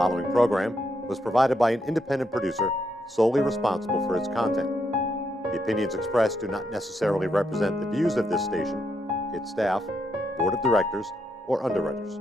following program was provided by an independent producer solely responsible for its content. The opinions expressed do not necessarily represent the views of this station, its staff, board of directors, or underwriters.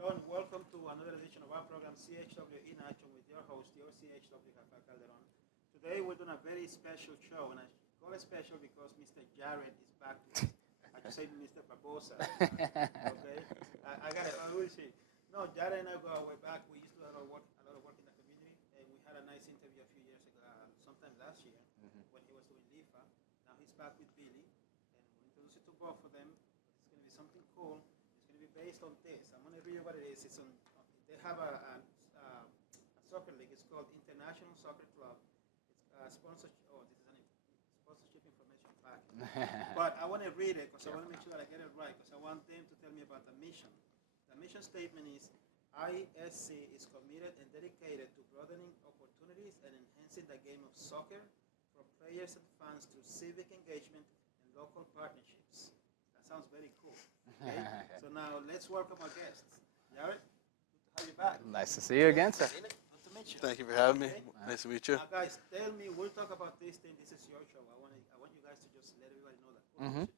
Hello and welcome to another edition of our program, CHW in Action, with your host, your CHW, Rafaael. Today we're doing a very special show, and I call it special because Mr. Jared is back to us. I just say Mr. Barbosa. Okay? I got it. I will see. No, Jared and I go way back. We used to do a lot of work in the community, and we had a nice interview a few years ago, sometime last year, when he was doing LIFA. Now he's back with Billy, and we'll introduce you to both of them. It's going to be something cool. It's going to be based on this. I'm going to read you what it is. It's on. They have a soccer league. It's called International Soccer Club. It's sponsorship. Oh, this is a sponsorship information packet. But I want to read it because I want to make sure that I get it right, because I want them to tell me about the mission. The mission statement is, ISC is committed and dedicated to broadening opportunities and enhancing the game of soccer for players and fans through civic engagement and local partnerships. That sounds very cool. Okay? So now let's welcome our guests. Jared, good to have you back. Nice to see you again, sir. Good to meet you. Thank you for having me. Okay. Nice to meet you. Now, guys, tell me, we'll talk about this thing. This is your show. I want you guys to just let everybody know that. What you're doing.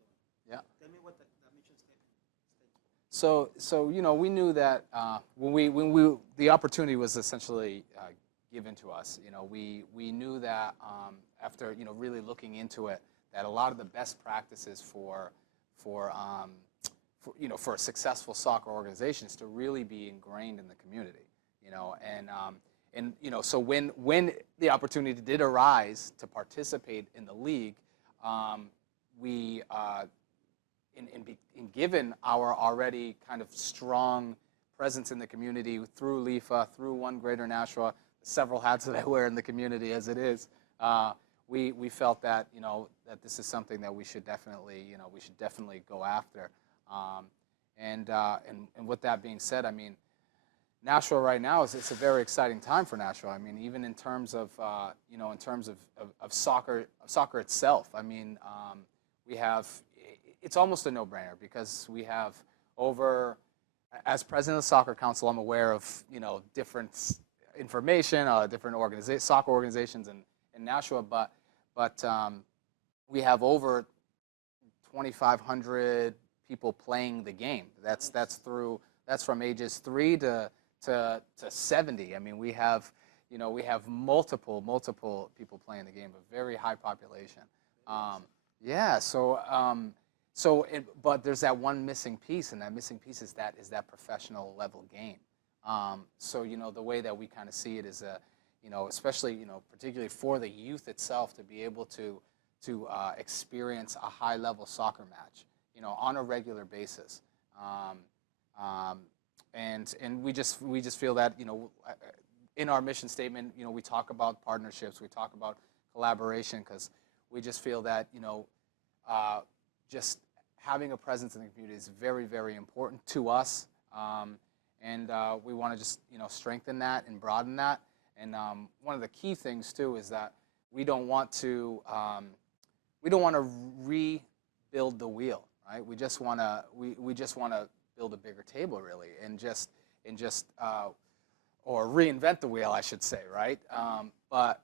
Yeah. Tell me what the mission statement states. So we knew that when the opportunity was essentially given to us. We knew that after really looking into it, that a lot of the best practices for a successful soccer organization is to really be ingrained in the community. So when the opportunity did arise to participate in the league, given our already kind of strong presence in the community through LIFA, through One Greater Nashua, several hats that I wear in the community as it is, we felt that that this is something that we should definitely go after. And with that being said, I mean, Nashua right now it's a very exciting time for Nashua. I mean, even in terms of soccer itself. I mean, we have, it's almost a no-brainer because we have over, as president of the Soccer Council, I'm aware of different information, different soccer organizations in Nashua, but we have over 2,500 people playing the game. That's from ages 3 to 70. I mean, we have multiple people playing the game, a very high population. But there's that one missing piece, and that missing piece is that professional level game. So the way that we kind of see it is especially particularly for the youth itself to be able to experience a high level soccer match on a regular basis. And we just feel that in our mission statement we talk about partnerships, we talk about collaboration, because we just feel that just having a presence in the community is very, very important to us, and we want to just strengthen that and broaden that. And one of the key things too is that we don't want to rebuild the wheel, right? We just want to build a bigger table, really, and just or reinvent the wheel, I should say, right? But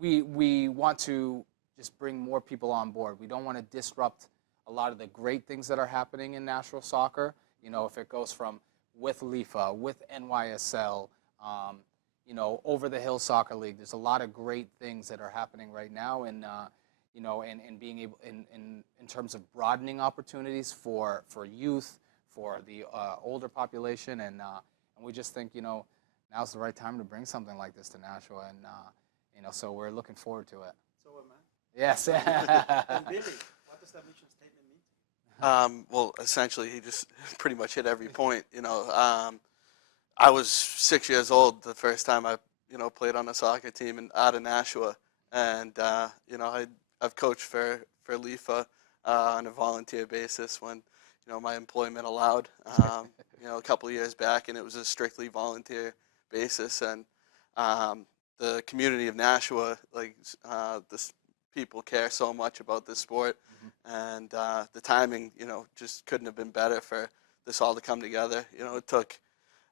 we want to just bring more people on board. We don't want to disrupt a lot of the great things that are happening in Nashua soccer. If it goes from with LIFA, with NYSL, over the Hill Soccer League, there's a lot of great things that are happening right now, and being able in terms of broadening opportunities for youth, for the older population, and we just think now's the right time to bring something like this to Nashua, and so we're looking forward to it. So am I. Yes. And Billy, what does that mission statement mean? Well, essentially, he just pretty much hit every point. I was 6 years old the first time I played on a soccer team out of Nashua, and I've coached for LIFA on a volunteer basis when my employment allowed. A couple of years back, and it was a strictly volunteer basis, and the community of Nashua, like this people care so much about this sport, and the timing, just couldn't have been better for this all to come together. It took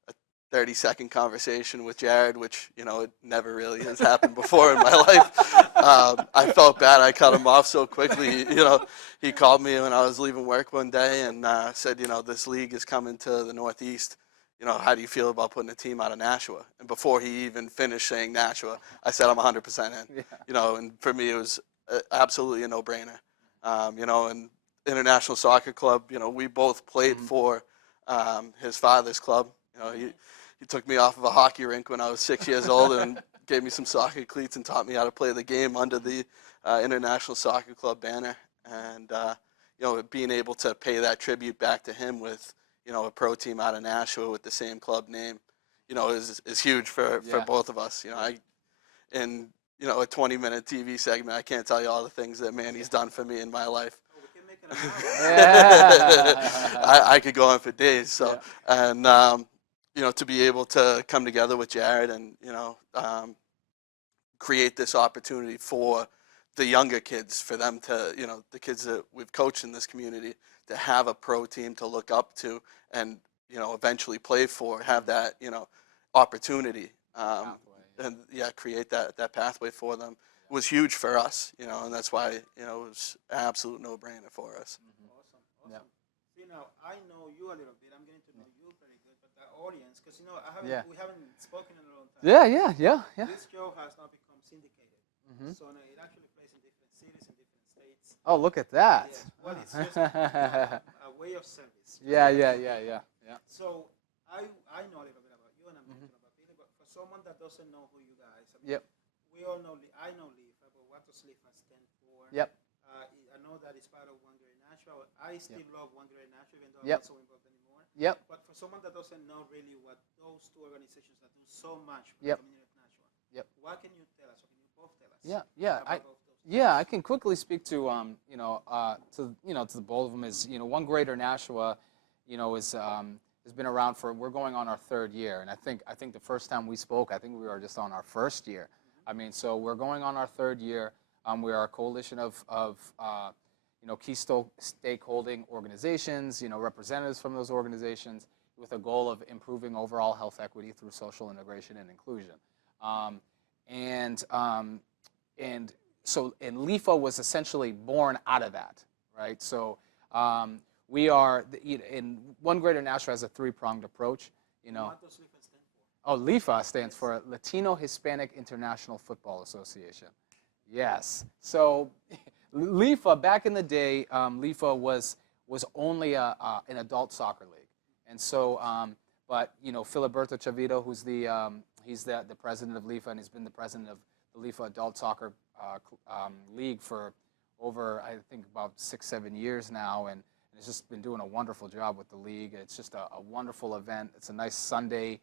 a 30-second conversation with Jared, which it never really has happened before in my life. I felt bad I cut him off so quickly. He called me when I was leaving work one day and said, this league is coming to the Northeast. How do you feel about putting a team out of Nashua? And before he even finished saying Nashua, I said I'm 100% in. Yeah. And for me it was absolutely a no-brainer. And International Soccer Club, we both played for his father's club. He took me off of a hockey rink when I was 6 years old and gave me some soccer cleats and taught me how to play the game under the International Soccer Club banner. And being able to pay that tribute back to him with a pro team out of Nashua with the same club name, is huge for both of us. In a 20-minute TV segment, I can't tell you all the things that Manny's done for me in my life. Oh, we can make it a I could go on for days. So, and to be able to come together with Jared and create this opportunity for the younger kids, for them to the kids that we've coached in this community to have a pro team to look up to and eventually play for, have that opportunity, and create that pathway for them was huge for us, and that's why it was an absolute no-brainer for us. Awesome. Yeah. See, now I know you a little bit. I'm getting to know you very good, but the audience, because we haven't spoken in a long time. Yeah. This show has now become syndicated, so now it actually plays in different cities and different states. Oh, look at that. Yeah. Well, it's just a way of service. Yeah. So I know a little bit about you, and I'm going to about Billy. But for someone that doesn't know who you guys, we all know. I know LIFA, but what does LIFA stand for? I know that it's part of One Great Nashua. I still love One Great Nashua, even though I'm not so involved anymore. But for someone that doesn't know really what those two organizations that do so much for the community of Nashua, what can you tell us? Or can you both tell us? About both those? I can quickly speak to to the both of them. Is One Greater Nashua, has been around we're going on our third year, and I think the first time we spoke, I think we were just on our first year. So we're going on our third year. We are a coalition of key stakeholding organizations, representatives from those organizations, with a goal of improving overall health equity through social integration and inclusion. And LIFA was essentially born out of that, right? So we are in One Greater Nashua has a three-pronged approach. What does LIFA stand for? LIFA stands for Latino Hispanic International Football Association. Yes. So LIFA, back in the day, LIFA was only an adult soccer league, and so but Filiberto Chavito, who's he's the president of LIFA, and he's been the president of the LIFA Adult Soccer League for over, I think, about 6-7 years now, and has just been doing a wonderful job with the league. It's just a wonderful event. It's a nice Sunday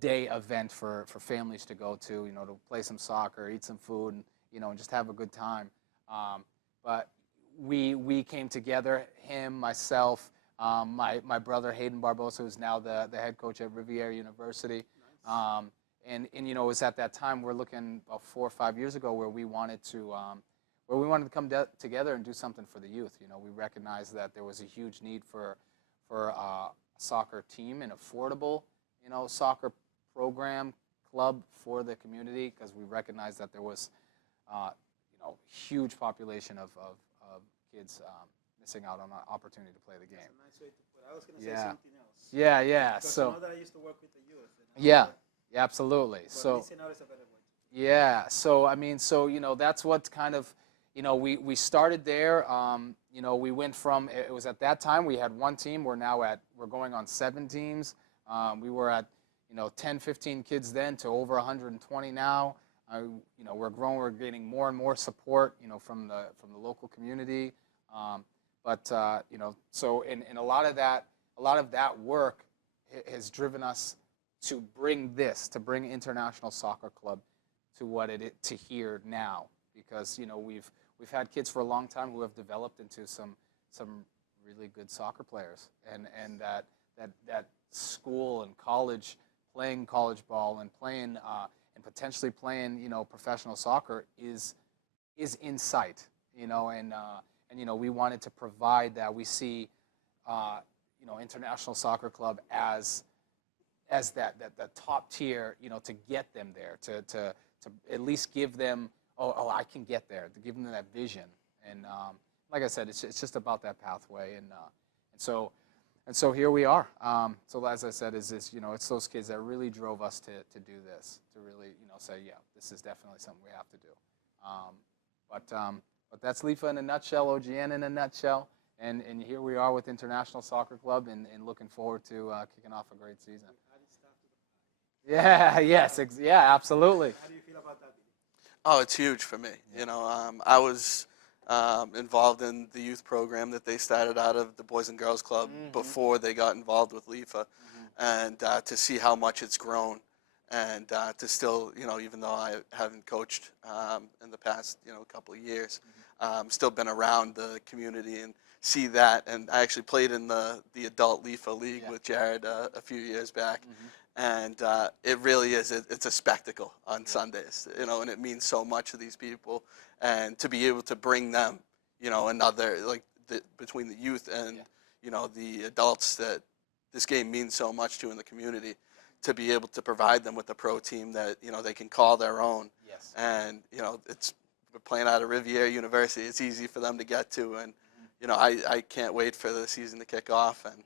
day event for families to go to, to play some soccer, eat some food, and and just have a good time. But we came together, him, myself, my brother Hayden Barbosa, who's now the head coach at Riviera University. And it was at that time, we're looking about 4 or 5 years ago, where we wanted to come together and do something for the youth. We recognized that there was a huge need for a soccer team, an affordable soccer program club for the community, because we recognized that there was huge population of kids missing out on an opportunity to play the game. That's a nice way to put it. I was going to say something else. Yeah. Because So I know that I used to work with the youth. yeah, absolutely. But So missing out is a better word. yeah. So that's what kind of we started there. We went from, it was at that time we had one team. We're going on 7 teams. We were at 10, 15 kids then to over 120 now. We're growing. We're getting more and more support, from the local community. So a lot of that work has driven us to bring International Soccer Club to here now, because we've had kids for a long time who have developed into some really good soccer players, and that school and college, playing college ball and playing and potentially playing, professional soccer is in sight, and we wanted to provide that. We see, International Soccer Club as that top tier, to get them there, to at least give them, I can get there, to give them that vision. And like I said, it's just about that pathway, and so here we are. So as I said, it's those kids that really drove us to do this, to really, say, yeah, this is definitely something we have to do. But that's LIFA in a nutshell, OGN in a nutshell, and here we are with International Soccer Club, and looking forward to kicking off a great season. Yeah, yes, yeah, absolutely. How do you feel about that? Oh, it's huge for me. I was involved in the youth program that they started out of the Boys and Girls Club before they got involved with LIFA, and to see how much it's grown, and to still, even though I haven't coached in the past, couple of years, still been around the community and see that. And I actually played in the adult LIFA league with Jared a few years back. And it really is, it's a spectacle on Sundays, and it means so much to these people. And to be able to bring them, another, like, between the youth and, the adults that this game means so much to in the community, to be able to provide them with a pro team that, they can call their own. Yes. And, we're playing out of Riviera University. It's easy for them to get to. And, I can't wait for the season to kick off. And,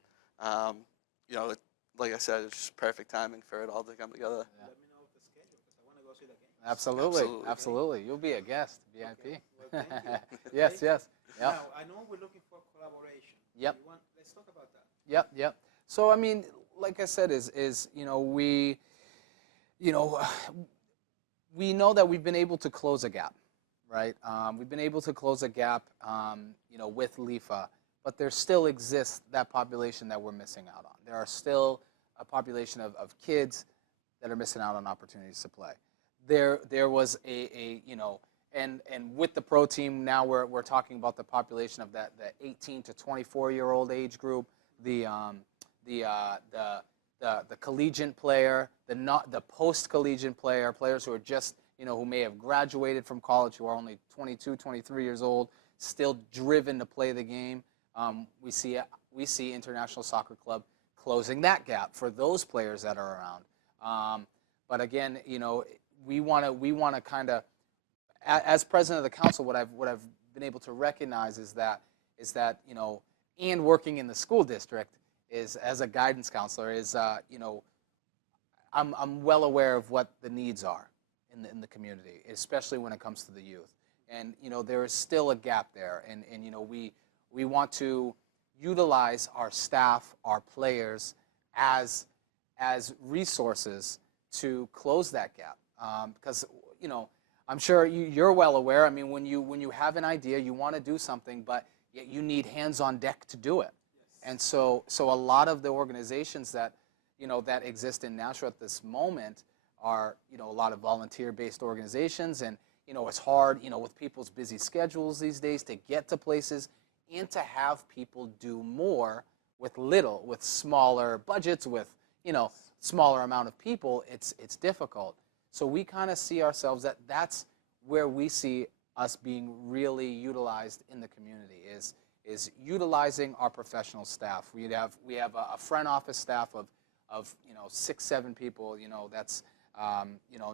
like I said, it's just perfect timing for it all to come together. Yeah. Let me know the schedule because I want to go see the game. Absolutely. You'll be a guest, VIP. Okay. Well, thank you. Yes. Yep. Now, I know we're looking for collaboration. Yep. Let's talk about that. Yep. So, I mean, like I said, we know that we've been able to close a gap, right? We've been able to close a gap, with LIFA, but there still exists that population that we're missing out on. There are still a population of kids that are missing out on opportunities to play. There was and with the pro team now we're talking about the population of the 18 to 24-year-old age group, the collegiate player, the post-collegiate player, players who are just, who may have graduated from college, who are only 22, 23 years old, still driven to play the game. We see International Soccer Club closing that gap for those players that are around. But again, we want to kind of, as president of the council, what I've been able to recognize is that and working in the school district is, as a guidance counselor, is I'm well aware of what the needs are in the community, especially when it comes to the youth. And there is still a gap there, and we want to utilize our staff, our players, as resources to close that gap. Because I'm sure you're well aware. I mean, when you have an idea, you want to do something, but you need hands on deck to do it. Yes. And so a lot of the organizations that that exist in Nashua at this moment are a lot of volunteer-based organizations, and it's hard with people's busy schedules these days to get to places and to have people do more with smaller budgets, with smaller amount of people. It's difficult. So we kind of see ourselves that's where we see us being really utilized in the community, is utilizing our professional staff. We have a front office staff of 6-7 people. That's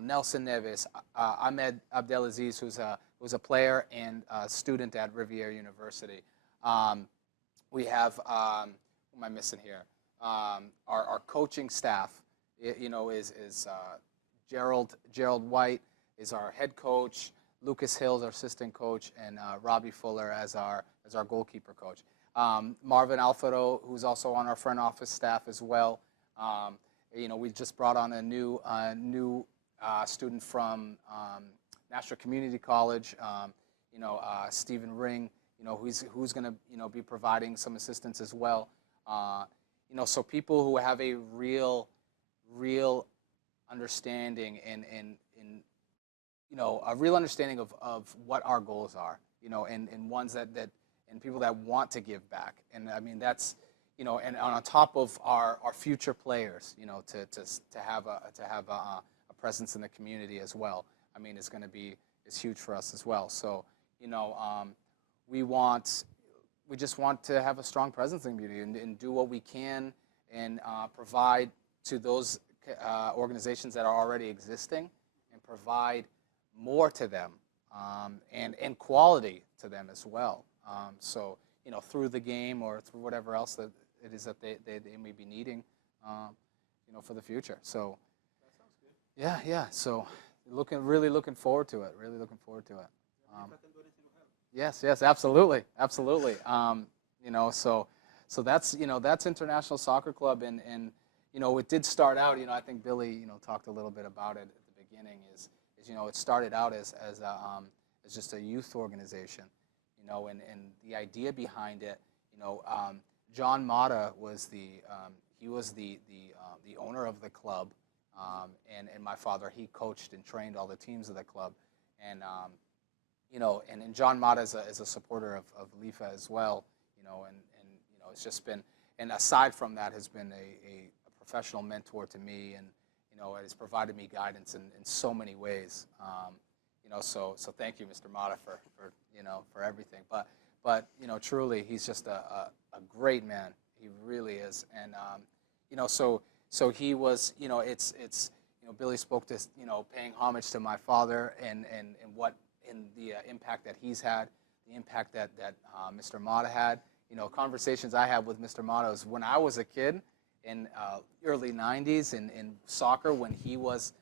Nelson Neves, Ahmed Abdelaziz, who's a player and a student at Riviera University. We have who am I missing here? Our coaching staff, is Gerald White is our head coach, Lucas Hill is our assistant coach, and Robbie Fuller as our goalkeeper coach. Marvin Alfaro, who's also on our front office staff as well. We just brought on a new student from Nashua Community College, Stephen Ring, who's going to be providing some assistance as well. So people who have a real understanding and a real understanding of what our goals are, and ones that and people that want to give back. And I mean, that's, and on top of our future players, to have a presence in the community as well. I mean, it's huge for us as well. So, you know, we just want to have a strong presence in the community and do what we can and provide to those organizations that are already existing and provide more to them and quality to them as well. So, you know, through the game or through whatever else that it is that they may be needing, you know, for the future. So, That sounds good. yeah. So, really looking forward to it. Really looking forward to it. If I can do anything to help. Yes, absolutely. You know, so that's, you know, that's International Soccer Club, and you know, it did start out, you know, I think Billy, you know, talked a little bit about it at the beginning, is you know, it started out as just a youth organization, you know, and the idea behind it, you know, John Mata was the owner of the club, and my father, he coached and trained all the teams of the club, and you know, and John Mata is a supporter of LIFA as well, you know, and you know, it's just been, and aside from that, has been a professional mentor to me, and you know, it has provided me guidance in so many ways. You know, so thank you, Mr. Mata, for you know, for everything. But you know, truly, he's just a great man. He really is, and you know, so he was, you know, it's you know, Billy spoke to, you know, paying homage to my father and what in the impact that he's had, the impact that Mr. Mata had. You know, conversations I had with Mr. Mata was when I was a kid in early 90s in soccer, when he was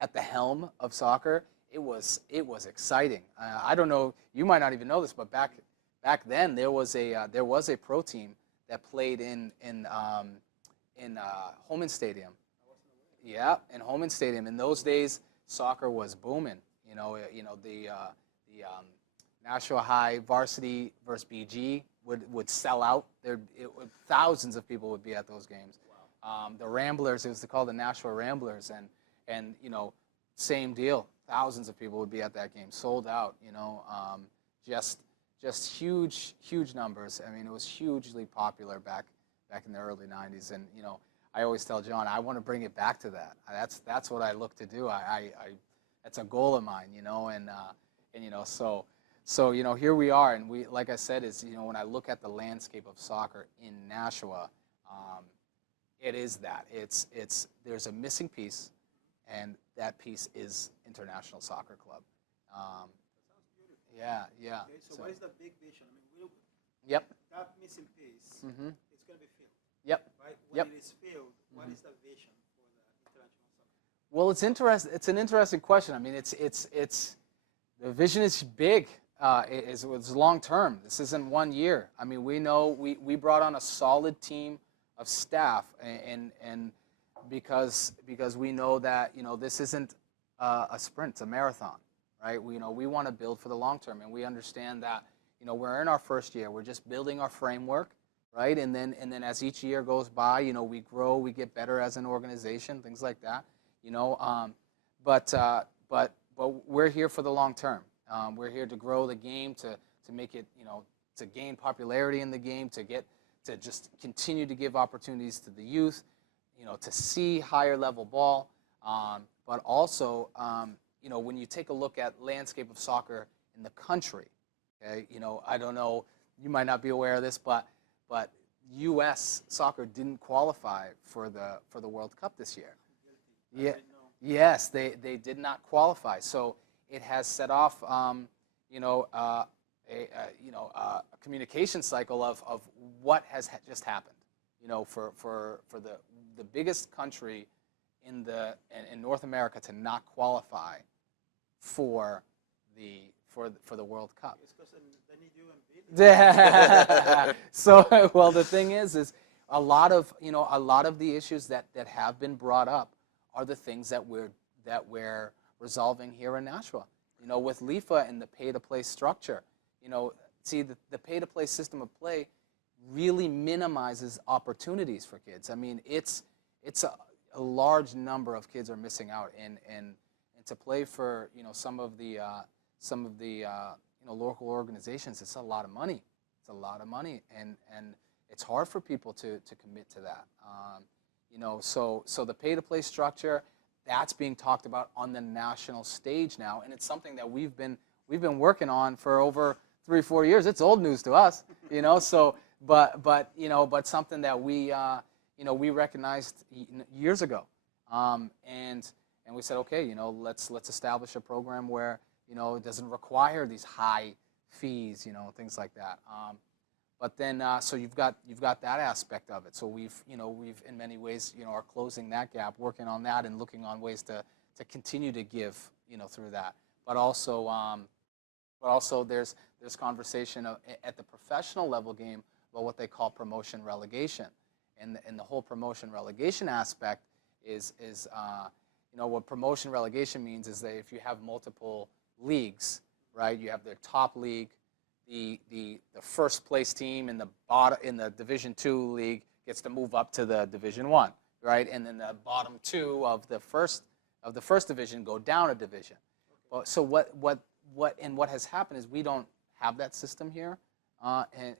at the helm of soccer, it was exciting. I don't know, you might not even know this, but back then there was a pro team that played in Holman Stadium. Yeah, in Holman Stadium. In those days, soccer was booming. You know, the Nashua High varsity versus BG would sell out. Thousands of people would be at those games. Wow. The Ramblers, it was called the Nashua Ramblers, and you know, same deal. Thousands of people would be at that game, sold out. You know, just huge numbers. I mean, it was hugely popular back in the early 90s, and you know, I always tell John, I want to bring it back to that. That's what I look to do. That's a goal of mine, you know, and you know, so you know, here we are, and we, like I said, is, you know, when I look at the landscape of soccer in Nashua, it is that there's a missing piece, and that piece is International Soccer Club. That sounds beautiful. Yeah. Okay, so what is the big vision? I mean, Yep. that missing piece, Mhm. it's going to be filled. Yep. Right? When Yep. it is filled, what is the vision for the International Soccer? Well, it's an interesting question. I mean, it's the vision is big. It's long term. This isn't 1 year. I mean, we know we brought on a solid team of staff, and because we know that, you know, this isn't a sprint, it's a marathon, right? We, you know, we want to build for the long term, and we understand that, you know, we're in our first year. We're just building our framework, right? And then as each year goes by, you know, we grow, we get better as an organization, things like that, you know. But we're here for the long term. We're here to grow the game, to make it, you know, to gain popularity in the game, to just continue to give opportunities to the youth, you know, to see higher level ball, but also, you know, when you take a look at landscape of soccer in the country, okay, you know, I don't know, you might not be aware of this, but U.S. soccer didn't qualify for the World Cup this year. Yeah. Yes, they did not qualify. So it has set off, you know, a communication cycle of what has just happened. You know, for the biggest country in North America to not qualify for the World Cup. It's because they need you and Billy. So, well, the thing is a lot of the issues that have been brought up are the things that we're resolving here in Nashua. You know, with LIFA and the pay-to-play structure, you know, see, the pay-to-play system of play really minimizes opportunities for kids. I mean, it's a large number of kids are missing out, and to play for, you know, some of the you know, local organizations, it's a lot of money. It's a lot of money, and it's hard for people to commit to that. You know, so the pay-to-play structure, that's being talked about on the national stage now, and it's something that we've been working on for over 3-4 years. It's old news to us, you know. So, but something that we we recognized years ago, and we said, okay, let's establish a program where it doesn't require these high fees, things like that. But then, so you've got that aspect of it. So we've in many ways, are closing that gap, working on that, and looking on ways to continue to give, through that. But also there's conversation at the professional level game about what they call promotion relegation, and the whole promotion relegation aspect is what promotion relegation means is that if you have multiple leagues, right, you have their top league. The first place team in the Division II league gets to move up to the Division I, right? And then the bottom two of the first division go down a division. Okay. So what has happened is we don't have that system here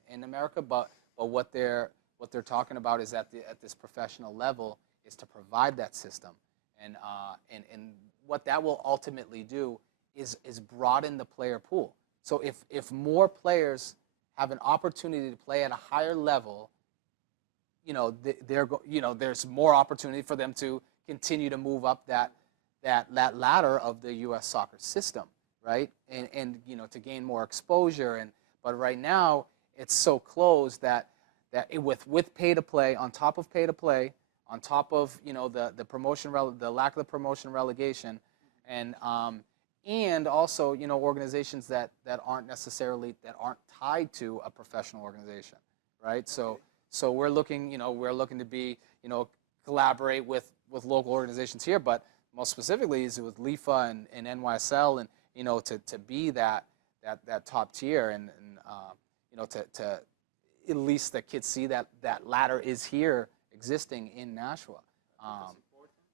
in America, but what they're talking about is at this professional level is to provide that system, and what that will ultimately do is broaden the player pool. So if more players have an opportunity to play at a higher level, there's more opportunity for them to continue to move up that ladder of the U.S. soccer system, right? And to gain more exposure. But right now it's so closed that with pay to play, on top of pay to play, on top of the promotion the lack of the promotion relegation, and also organizations that aren't tied to a professional organization, right? So we're looking to be collaborate with local organizations here, but most specifically is with LIFA and NYSL, and to be that top tier, and to at least the kids see that ladder is here existing in Nashua.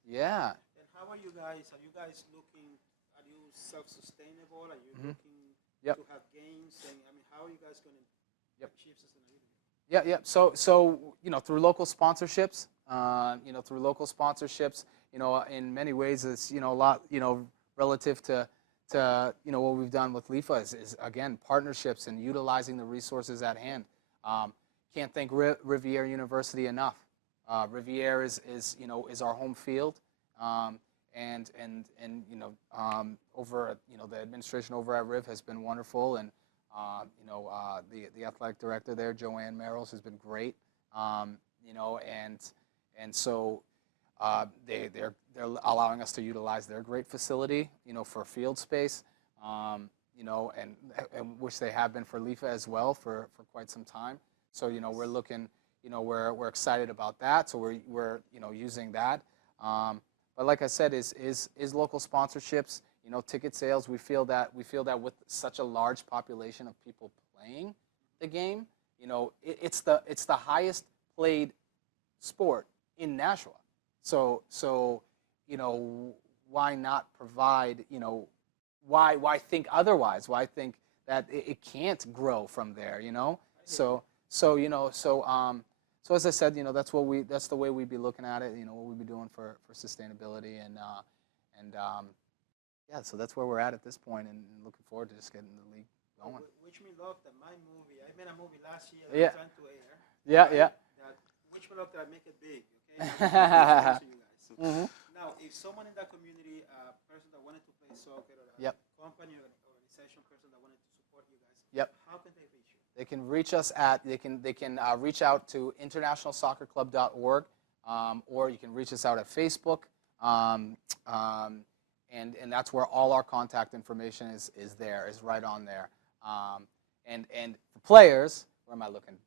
Yeah. And how are you guys? Are you guys looking? Are you self-sustainable? Are you looking to have gains? And how are you guys going to achieve sustainability? Yeah. So through local sponsorships, in many ways it's a lot relative to what we've done with LIFA is again partnerships and utilizing the resources at hand. Can't thank Riviere University enough. Riviere is our home field. And over the administration over at Riv has been wonderful, and the athletic director there, Joanne Merrills, has been great. So they're allowing us to utilize their great facility, for field space, and which they have been for LIFA as well for quite some time. So we're looking, we're excited about that. So we're using that. But like I said, is local sponsorships, ticket sales. We feel that with such a large population of people playing the game, it's the highest played sport in Nashua. So why not provide? Why think otherwise? Why think that it can't grow from there? So as I said, that's the way we'd be looking at it. What we'd be doing for sustainability, and so that's where we're at this point, and looking forward to just getting the league going. Wish Me Luck, my movie. I made a movie last year that was trying to air. Yeah. Wish Me Luck that I make it big. Okay. To you guys. Mm-hmm. Now, if someone in that community, a person that wanted to play soccer, or a company or organization person that wanted to support you guys, how can they reach you? They can reach us they can reach out to internationalsoccerclub.org, or you can reach us out at Facebook, and that's where all our contact information is right on there. And for players, where am I looking?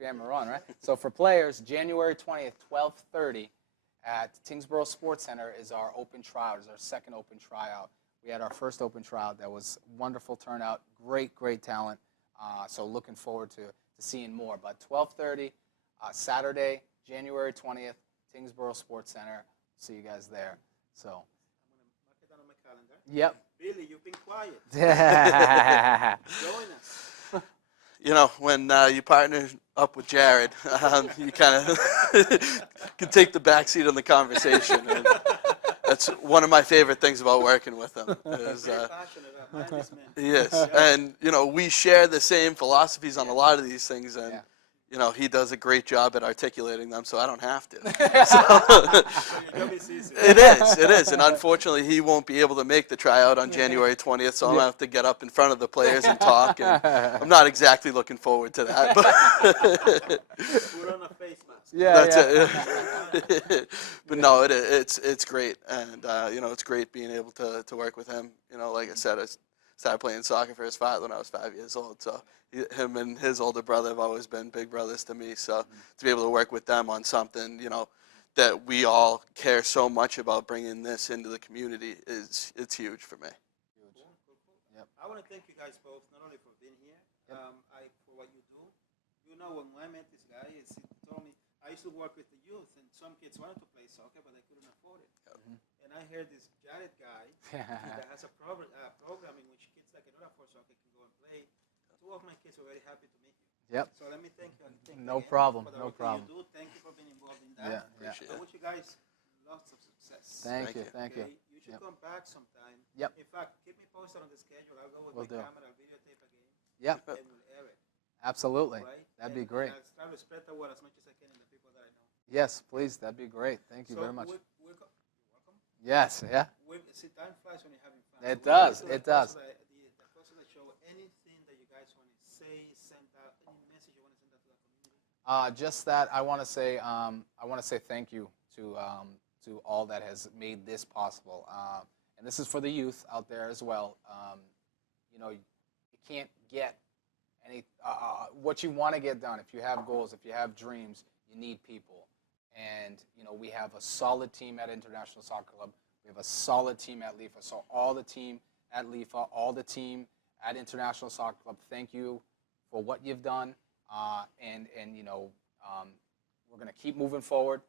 Camera on, right? So for players, January 20th, 12:30 at Tingsboro Sports Center is our open tryout, is our second open tryout. We had our first open tryout that was wonderful turnout, great talent. So looking forward to seeing more. But 12:30, Saturday, January 20th, Tingsboro Sports Center. See you guys there. So I'm going to mark it down on my calendar. Yep. Billy, you've been quiet. Join us. When you partner up with Jared, you kind of can take the backseat on the conversation. And that's one of my favorite things about working with him. Is, Very passionate about this man. he is, and we share the same philosophies on a lot of these things, and he does a great job at articulating them, so I don't have to. So your job is easy. It is, and unfortunately, he won't be able to make the tryout on January 20th, so I'm gonna have to get up in front of the players and talk. And I'm not exactly looking forward to that, but Put on a face mask. that's it. But no, it's great, and it's great being able to work with him. Like I said, I started playing soccer for his father when I was 5 years old, so him and his older brother have always been big brothers to me. So to be able to work with them on something, that we all care so much about bringing this into the community it's huge for me. Cool. Yep. I want to thank you guys both, not only for being here, for what you do. When I met this guy, he told me, I used to work with the youth, and some kids wanted to play soccer, but they couldn't afford it. And I heard this Jared guy that has a program in which kids that cannot afford soccer can go and play. 2 of my kids were very happy to meet you. Yep. So let me thank you. No problem. For the No work problem. you do. Thank you for being involved in that. Appreciate I it. wish you guys lots of success. Thank you. You should come back sometime. Yep. In fact, keep me posted on the schedule. I'll go with Will my do. camera, I'll videotape again, Yep. and we'll air it. Absolutely. Right? That'd be And great. I'll try to spread the word as much as I can in the people that I know. Yes, please. That'd be great. Thank you very much. You're welcome. Yes. Yeah. See, time flies when you're having fun. It So we'll does, get to it the does. close of the close of the show. Anything that you guys want to say, send out, any message you want to send out to the community? Just that I want to say thank you to all that has made this possible, and this is for the youth out there as well. You can't get any what you want to get done. If you have goals, if you have dreams, you need people, and we have a solid team at International Soccer Club. We have a solid team at LIFA. So all the team at LIFA, all the team at International Soccer Club, thank you for what you've done, and we're going to keep moving forward.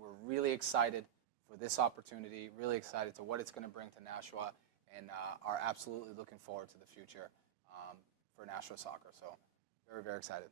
We're really excited for this opportunity, really excited to what it's going to bring to Nashua, and are absolutely looking forward to the future for Nashua soccer. So very, very excited.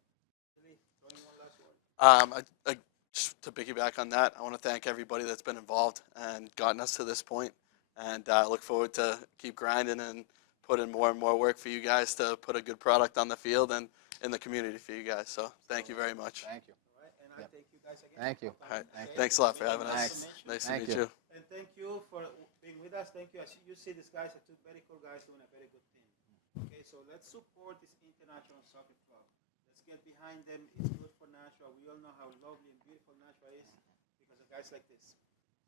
Just to piggyback on that, I want to thank everybody that's been involved and gotten us to this point, and I look forward to keep grinding and put in more and more work for you guys to put a good product on the field and in the community for you guys. So thank you very much. Thank you. All right, and I thank you guys again. Thank you. All right. Thank you. Thanks a lot for having us. Thanks. Nice to Thank meet you. you. And thank you for being with us. Thank you. As you see, these guys are 2 very cool guys doing a very good thing. Okay, so let's support this International Soccer Club. Let's get behind them. It's good for Nashua. We all know how lovely and beautiful Nashua is because of guys like this.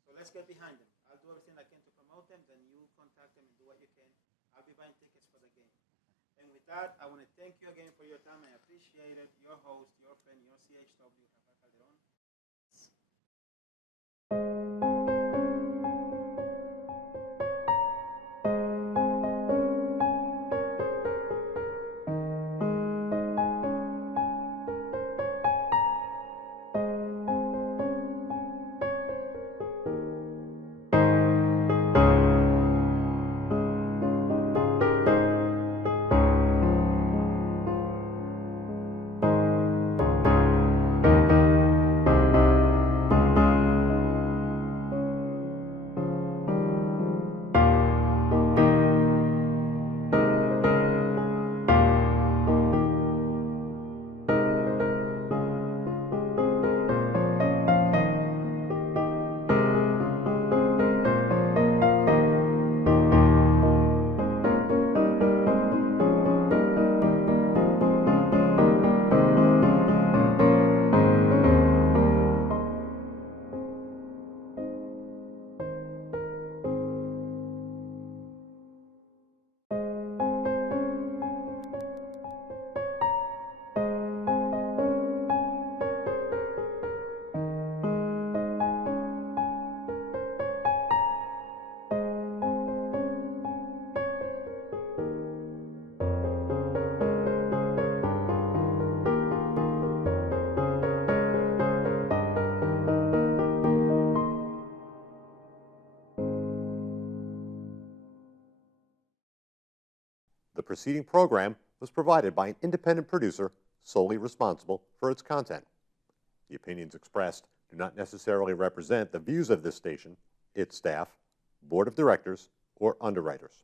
So let's get behind them. I'll do everything I can to promote them. Then you contact them and do what you can. I'll be buying tickets for the game. And with that, I want to thank you again for your time. I appreciate it. Your host, your friend, your CHW, Rafaael. The preceding program was provided by an independent producer solely responsible for its content. The opinions expressed do not necessarily represent the views of this station, its staff, Board of Directors, or underwriters.